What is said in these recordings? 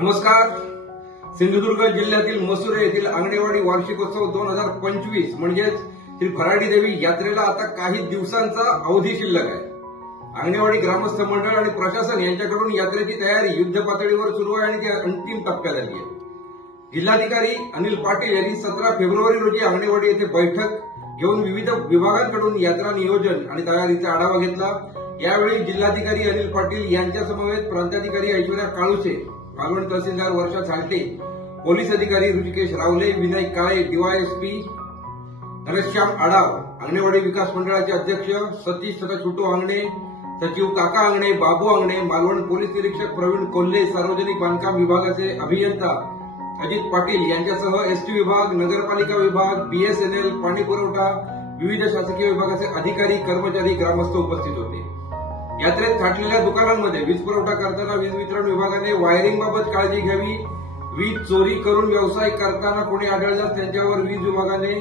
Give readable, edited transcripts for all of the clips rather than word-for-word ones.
नमस्कार. सिंधुदुर्ग जिल्ह्यातील मसुरे येथील आंगणेवाडी वार्षिकोत्सव 2025 म्हणजेच श्री भराडी देवी यात्रेला आता काही दिवसांचा अवधी शिल्लक आहे. आंगणेवाडी ग्रामस्थ मंडळ आणि प्रशासन यांच्याकडून यात्रेची तयारी युद्ध पातळीवर सुरू आहे आणि ती अंतिम टप्प्यात आली आहे. जिल्हाधिकारी अनिल पाटील यांनी 17 फेब्रुवारी रोजी आंगणेवाडी येथे बैठक घेऊन विविध विभागांकडून यात्रा नियोजन आणि तयारीचा आढावा घेतला. यावेळी जिल्हाधिकारी अनिल पाटील यांच्या समवेत प्रांताधिकारी ऐश्वर्या काळुसे, मालवण तहसीलदार वर्षा झालटे, पोलीस अधिकारी ऋषिकेश रावले, विनय काळे, डीवायएसपी घनश्याम आडाव, अंगणेवाडी विकास मंडळाचे अध्यक्ष सतीश तथा छोटू अंगणे, सचिव काका अंगणे, बाबू अंगणे, मालवण पोलीस निरीक्षक प्रवीण कोल्हे, सार्वजनिक बांधकाम विभागाचे अभियंता अजित पाटील यांच्यासह एसटी विभाग, नगरपालिका विभाग, बीएसएनएल, पाणी पुरवठा, विविध शासकीय विभागाचे अधिकारी, कर्मचारी, ग्रामस्थ उपस्थित होते. यात्रेत थाटलेल्या दुकानांमध्ये वीज पुरवठा करताना वीज वितरण विभागाने वायरिंगबाबत काळजी घ्यावी. वीज चोरी करून व्यवसाय करताना कोणी आढळल्यास त्यांच्यावर वीज विभागाने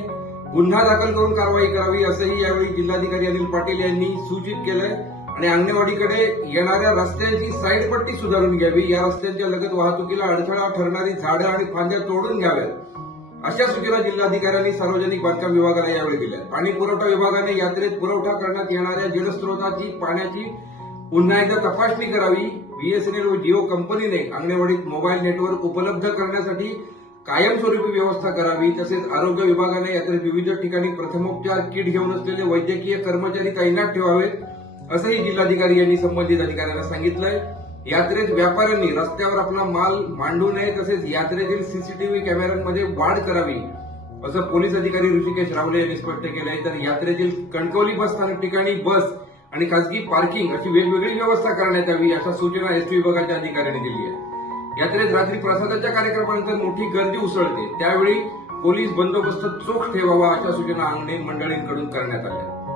गुन्हा दाखल करून कारवाई करावी, असंही यावेळी जिल्हाधिकारी अनिल पाटील यांनी सूचित केलंय. आणि अंगणेवाडीकडे येणाऱ्या रस्त्यांची साईडपट्टी सुधारून घ्यावी. या रस्त्यांच्या लगत वाहतुकीला अडथळा ठरणारी झाडं आणि फांद्या तोडून घ्याव्यात, अशा सूचना जिल्हाधिकाऱ्यांनी सार्वजनिक बांधकाम विभागाला यावेळी दिल्या. पाणी पुरवठा विभागाने यात्रेत पुरवठा करण्यात येणाऱ्या जलस्रोताची पाण्याची पुन्हा एकदा तपासणी करावी. बीएसएनएल व जिओ कंपनीने अंगणेवाडीत मोबाईल नेटवर्क उपलब्ध करण्यासाठी कायमस्वरूपी व्यवस्था करावी. तसेच आरोग्य विभागाने यात्रेत विविध ठिकाणी प्रथमोपचार किट घेऊन असलेले वैद्यकीय कर्मचारी तैनात ठेवावेत, असंही जिल्हाधिकारी यांनी संबंधित अधिकाऱ्यांना सांगितलंय. यात्रेत व्यापाऱ्यांनी रस्त्यावर आपला माल मांडू नये, तसेच यात्रेतील सीसीटीव्ही कॅमेऱ्यांमध्ये वाढ करावी, असं पोलीस अधिकारी ऋषिकेश रावले यांनी स्पष्ट केलंय. तर यात्रेतील कणकवली बस स्थानक ठिकाणी बस आणि खासगी पार्किंग अशी वेगवेगळी व्यवस्था करण्यात यावी, अशा सूचना एसटी विभागाच्या अधिकाऱ्यांनी दिली आहे. यात्रेत रात्री प्रसादाच्या कार्यक्रमानंतर मोठी गर्दी उसळते, त्यावेळी पोलीस बंदोबस्त चोख ठेवावा, अशा सूचना अंगणे मंडळींकडून करण्यात आल्या.